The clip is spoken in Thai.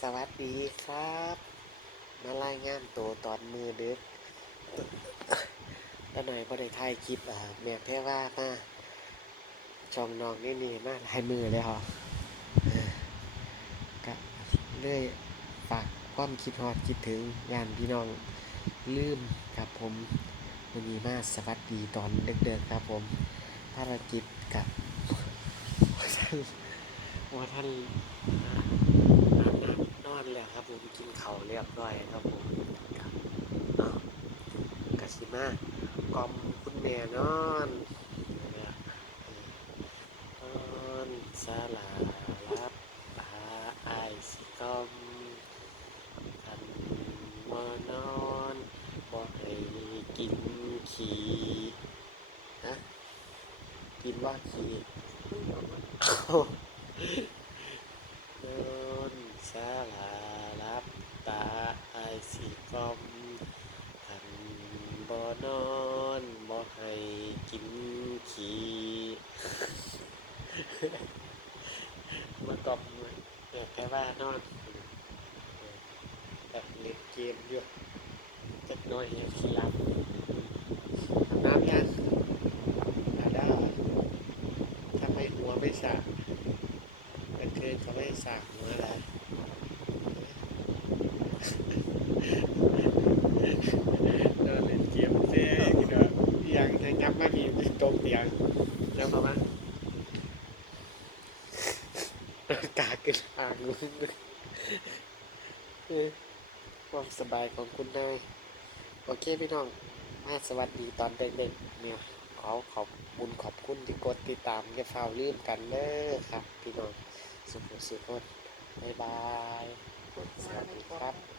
สวัสดีครับ มารายงานตัวตอนมือดึกแล้วหน่อยบ่ได้ถ่ายคลิปอ่าแม่แพ้ว่ามาช่องน้องนี่นี่มาหลายมือเลยเหรอเออก็เลยฝากความคิดฮอดคิดถึงงานพี่น้องลืมครับผมวันนี้มาสวัสดีตอนเด็กๆครับผม ภารกิจกับว่าท่านว่าท่านอ่าอาบน้ำนอนแล้วครับผมกินข้าว เรียบร้อยครับผมครับอ้าวกสิมากล่อมคุณแม่นอนนอนสาลารับตาอายสิกอมคันมานอนบ่ให้กินขี้ฮะกินว่าขี้นอนสาลารับตาอายสิกล่อมคัน บ่นอนบ่ให้กินขี้มากล่อมแต่แค่ว่านอนแบบเล่นเกมอยู่จักน้อยยังสิหลับน้ำยังอาด้าทำไมหัวไม่สระกลางคืนเขาไม่สระหัวอะไรนอนเล่นเกมเจ๊กินแบบ ยังจะยับมากี่ตรงเตียงแล้วประมาณกาขึ้นหางมึงเออความสบายของคุณนายโอเคพี่น้องมาสวัสดีตอนเด็กๆเนี่ยขอขอบบุญขอบคุณที่กดติดตามอย่าเฝ้าลืมกันเด้อครับ พี่น้องสุขสุขคนบ๊ายบาย สวัสดีครับ